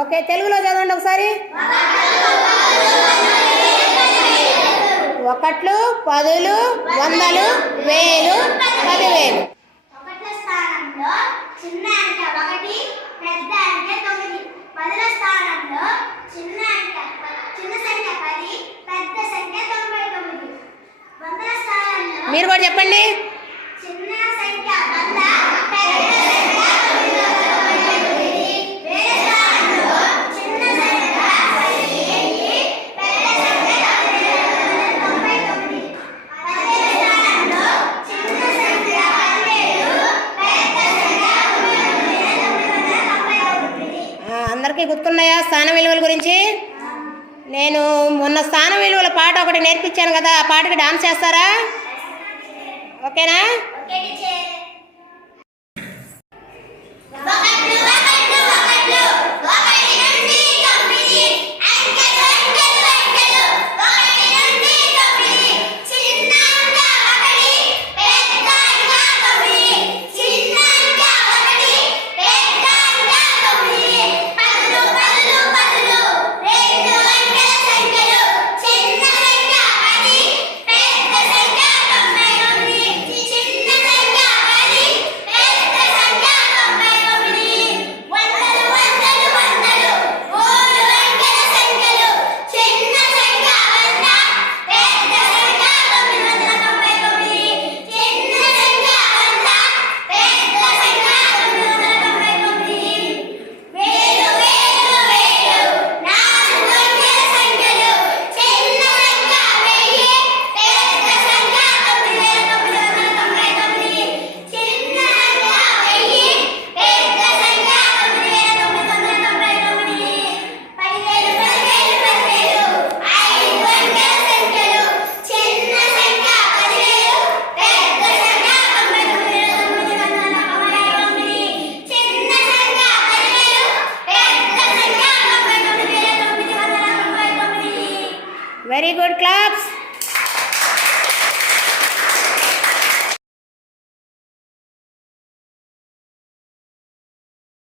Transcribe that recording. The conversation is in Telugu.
ఓకే తెలుగులో చదవండి ఒకసారి. ఒకట్లు పదులు వందలు వేలు పదివేలు. మీరు కూడా చెప్పండి. అందరికీ గుర్తున్నాయా స్థాన విలువల గురించి? నేను మొన్న స్థాన విలువల పాట ఒకటి నేర్పించాను కదా ఆ పాటకి డాన్స్ చేస్తారా? ఓకేనా? Very good claps.